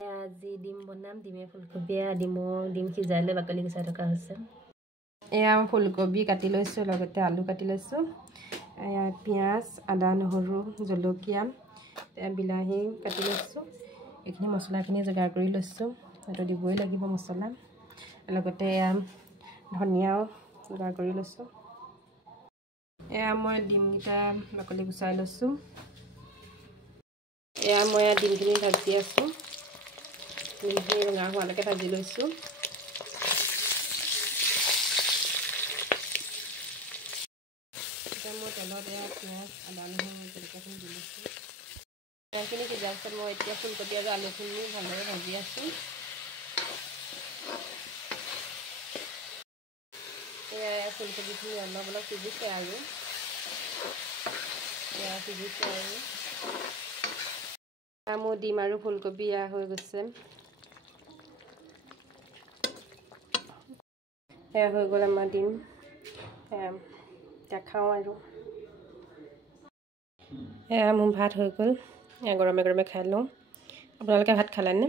আজি ডিম বনাম ডিমে ফুলকবি ডিম সিজাই লৈ বাকলি গুচাই থকা হৈছে এয়া ফুলকবি কাটি লৈছোঁ লগতে আলু কাটি লৈছোঁ এয়া পিঁয়াজ আদা নহৰু জলকীয়া বিলাহী কাটি লৈছোঁ এইখিনি মছলাখিনি যোগাৰ কৰি লৈছোঁ এইটো দিবই লাগিব মছলা লগতে এয়া ধনিয়াও যোগাৰ কৰি লৈছোঁ এয়া মই ডিমকেইটা বাকলি গুচাই লৈছোঁ এয়া মই ডিমখিনি ভাজি আছোঁ ডিমখিনি ৰঙা হোৱালৈকে ভাজি লৈছোঁ এতিয়া মই তেলত এয়া পিঁয়াজ আদা নহৰু জলকীয়াখিনি দি লৈছোঁ পিঁয়াজখিনি সিজাৰ পিছত মই এতিয়া ফুলকবি আৰু আলুখিনি ভালদৰে ভাজি আছোঁ এয়া ফুলকবিখিনি অলপ অলপ সিজিছে আৰু এয়া সিজিছে আৰু মোৰ ডিম আৰু ফুলকবি হৈ গৈছে এয়া হৈ গ'ল আমাৰ ডিম এতিয়া খাওঁ আৰু এয়া মোৰ ভাত হৈ গ'ল এয়া গৰমে গৰমে খাই লওঁ আপোনালোকে ভাত খালেনে